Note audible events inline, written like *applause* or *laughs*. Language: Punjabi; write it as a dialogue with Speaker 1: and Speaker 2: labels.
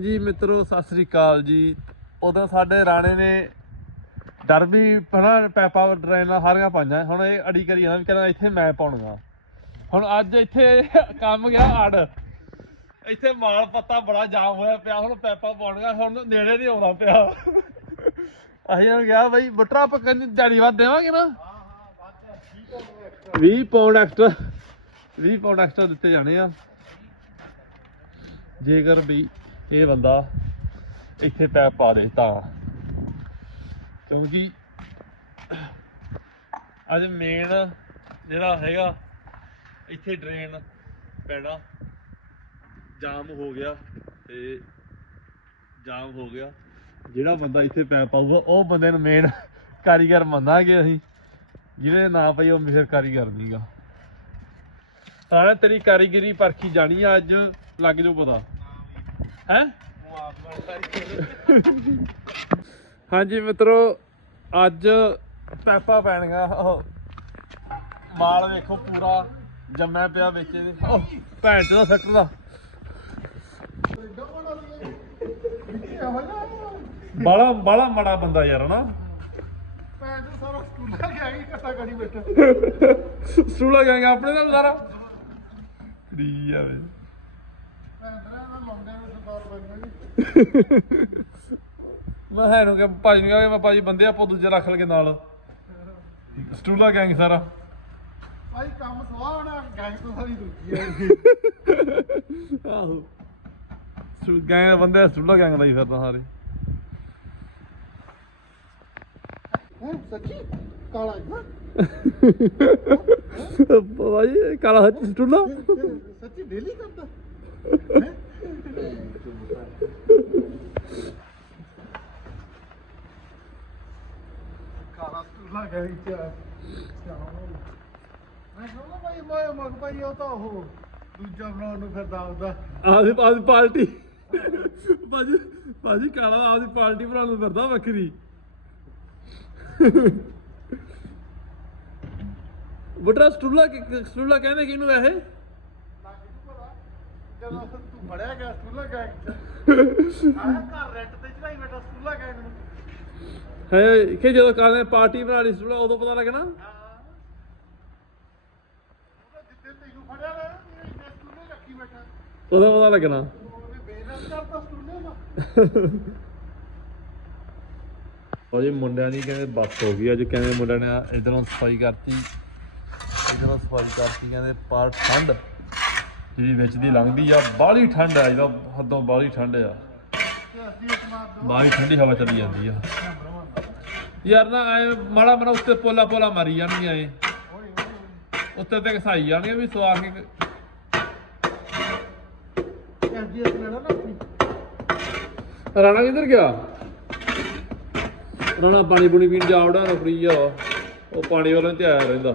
Speaker 1: ਜੀ ਮਿੱਤਰੋ, ਸਤਿ ਸ੍ਰੀ ਅਕਾਲ ਜੀ। ਉਦੋਂ ਸਾਡੇ ਰਾਣੇ ਨੇ ਡਰਬੀ ਹਨਾ ਪੈਪਾ ਡਰੇਨਾਂ ਸਾਰੀਆਂ ਪਾਈਆਂ। ਹੁਣ ਇਹ ਅੜੀ ਕਰੀ ਜਾਂਦਾ ਵੀ ਕਹਿੰਦਾ ਇੱਥੇ ਮੈਂ ਪਾਉਣਗਾ ਹੁਣ ਅੱਜ ਇੱਥੇ ਕੰਮ ਗਿਆ ਅੜ। ਇੱਥੇ ਮਾਲ ਪੱਤਾ ਬੜਾ ਜਾਮ ਹੋਇਆ ਪਿਆ, ਹੁਣ ਪੈਪਾ ਪਾਉਣਗਾ ਹੁਣ ਨੇੜੇ ਨਹੀਂ ਆਉਂਦਾ ਪਿਆ। ਅਸੀਂ ਹੁਣ ਗਿਆ ਬਈ ਬਟਰਾ ਪੱਕਣ ਦਿਹਾੜੀ ਵੱਧ ਦੇਵਾਂਗੇ ਨਾ? 20 ਪਾਉਂਡ ਐਕਸਟਰਾ 20 ਪਾਉਂਡ ਐਕਸਟਰਾ ਦਿੱਤੇ ਜਾਣੇ ਆ। ਜੇਕਰ ਵੀ ਇਹ ਬੰਦਾ ਇੱਥੇ ਪੈਪ ਪਾ ਦੇ ਤਾਂ। ਕਿਉਂਕਿ ਅੱਜ ਮੇਨ ਜਿਹੜਾ ਹੈਗਾ, ਇੱਥੇ ਡਰੇਨ ਪੈਣਾ ਜਾਮ ਹੋ ਗਿਆ ਤੇ ਜਾਮ ਹੋ ਗਿਆ। ਜਿਹੜਾ ਬੰਦਾ ਇੱਥੇ ਪੈਪ ਪਾਊਗਾ, ਉਹ ਬੰਦੇ ਨੂੰ ਮੇਨ ਕਾਰੀਗਰ ਮੰਨਾਂਗੇ ਅਸੀਂ। ਜਿਹਦੇ ਨਾਂ ਪਈ, ਉਹ ਮਿਹਰ ਕਾਰੀਗਰ ਨਹੀਂਗਾ। ਤਾਂ ਤੇਰੀ ਕਾਰੀਗਰੀ ਪਰਖੀ ਜਾਣੀ ਆ ਅੱਜ, ਲੱਗ ਜਾਊ ਪਤਾ। ਹੈ? ਹਾਂਜੀ ਮਿੱਤਰੋ, ਅੱਜ ਪੈਪਾ ਪੈਣਗਾ ਉਹ ਮਾਲ ਵੇਖੋ ਪੂਰਾ ਜੰਮਿਆ ਪਿਆ ਵਿੱਚ। ਉਹ ਭੈਣ ਚੋਂ ਸੱਟ ਦਾ। ਬਾਲਾ ਬਾਲਾ ਮੜਾ ਬੰਦਾ ਯਾਰ ਨਾ
Speaker 2: ਭੈਣ ਚੋਦ ਸਾਰਾ ਸਕੂਲਾਂ ਗਿਆ ਹੀ ਇਕੱਠਾ ਕਰੀ ਬੈਠਾ
Speaker 1: ਸਟੂਲਾ ਗਾਂਗੇ ਆਪਣੇ ਨਾਲ ਸਾਰਾ। ਦੀ ਆ ਵੇ।
Speaker 2: ਭੈਣ *laughs*
Speaker 1: ਮੈਂ ਹੈ ਨੂੰ ਕਿ ਭਾਜੀ ਨੂੰ ਕਿਹਾ ਮੈਂ ਭਾਜੀ ਬੰਦੇ ਆਪੋ ਦੂਜੇ ਰੱਖ ਲਗੇ ਨਾਲ। ਸਟੂਲਾ ਗੈਂਗ ਸਾਰਾ।
Speaker 2: ਭਾਈ ਕੰਮ ਸਵਾਹ ਹੋਣਾ ਗੈਂਗ ਤੋਂ ਸਾਰੀ ਦੂਜੀ ਹੈ *laughs*
Speaker 1: ਆਹੋ। ਸਟੂ ਗੈਂਗ ਬੰਦੇ ਸਟੂਲਾ ਗੈਂਗ ਹੀ ਫਿਰਦਾ ਸਾਰੇ।
Speaker 2: ਹੈ ਸੱਚੀ? ਕਾਲਾ ਹੈ *laughs*
Speaker 1: ਭਾਜੀ ਕਾਲਾ ਹੱਥ ਸਟੂਲਾ?
Speaker 2: ਸੱਚੀ ਡੇਲੀ ਕਰਦਾ? ਹੈਂ? ਕਾਲਾ ਸਟੂਲਾ ਮੈਂ ਕਹਿੰਦਾ ਭਾਈ, ਮੈਂ ਮਗ ਭਾਈ, ਉਹ ਤਾਂ ਉਹ ਦੂਜਾ ਬਣਾਉਣ ਨੂੰ ਫਿਰਦਾ ਆਉਂਦਾ
Speaker 1: ਆਪਦੀ ਆਪਦੀ ਪਾਰਟੀ। ਭਾਜੀ ਭਾਜੀ, ਕਾਲਾ ਆਪਦੀ ਪਾਰਟੀ ਬਣਾਉਣ ਨੂੰ ਫਿਰਦਾ ਵੱਖਰੀ। ਬਟਰਾ ਸਟੂਲਾ ਕਿ- ਸਟੂਲਾ ਕਹਿੰਦੇ ਕਿਹਨੂੰ ਵੈਸੇ?
Speaker 2: ਜਦੋਂ ਤੂੰ ਫੜਿਆ ਗਿਆ ਸਕੂਲਾ ਗੈਂਗ ਚ ਆਇਆ ਘਰ ਰੈਂਟ ਤੇ ਚੜਾਈ ਬੈਠਾ ਸਕੂਲਾ ਗੈਂਗ ਨੂੰ।
Speaker 1: ਹੈ ਕਿ ਜਦੋਂ ਕਾਲੇ ਨੇ ਪਾਰਟੀ ਬਣਾ ਲਈ ਸਟੂਲਾ ਉਦੋਂ ਪਤਾ ਲੱਗਣਾ
Speaker 2: ਹਾਂ। ਉਹਦਾ ਜਿੱਦੇ ਤੈਨੂੰ ਫੜਿਆ ਨਾ ਇਹ ਇੰਨੇ ਸਕੂਲੇ ਰੱਖੀ ਬੈਠਾ।
Speaker 1: ਉਦੋਂ ਪਤਾ ਲੱਗਣਾ
Speaker 2: ਉਹਨੇ ਬੇਨਤ ਕਰਤਾ ਸਕੂਲੇ ਦਾ।
Speaker 1: ਭਾਜੀ ਮੁੰਡਿਆਂ ਦੀ ਕਹਿੰਦੇ ਬੱਸ ਹੋ ਗਈ? ਅੱਜ ਕਹਿੰਦੇ ਮੁੰਡਿਆਂ ਨੇ ਇਧਰੋਂ ਸਫ਼ਾਈ ਕਰਤੀ? ਇਧਰੋਂ ਸਫ਼ਾਈ ਕਰਤੀ ਕਹਿੰਦੇ ਪਰ ਠੰਡ ਜਿਹੜੀ ਵਿੱਚ ਦੀ ਲੰਘਦੀ ਆ, ਬਾਹਲੀ ਠੰਡ ਆ, ਇਹਦਾ ਹੱਦੋਂ ਬਾਹਲੀ ਠੰਡ ਆ। ਬਾਹਲੀ ਠੰਡੀ ਹਵਾ ਚੱਲੀ ਜਾਂਦੀ ਆ। ਯਾਰ ਨਾ ਐ ਮਾੜਾ ਮਾੜਾ ਉੱਤੇ ਪੋਲਾ ਪੋਲਾ ਮਾਰੀ ਜਾਣਗੀਆਂ ਐ ਉੱਤੇ ਤੇ ਘਸਾਈ ਜਾਣਗੀਆਂ ਵੀ ਸਵਾਰ ਕੇ ਰਾਣਾ ਕਿੱਧਰ ਗਿਆ? ਰਾਣਾ ਪਾਣੀ ਪੂਣੀ ਪੀਣ ਜਾ ਉਡਾ ਰਫਰੀ ਆ। ਉਹ ਪਾਣੀ ਵੱਲੋਂ ਤੇ ਆਇਆ ਰਹਿੰਦਾ।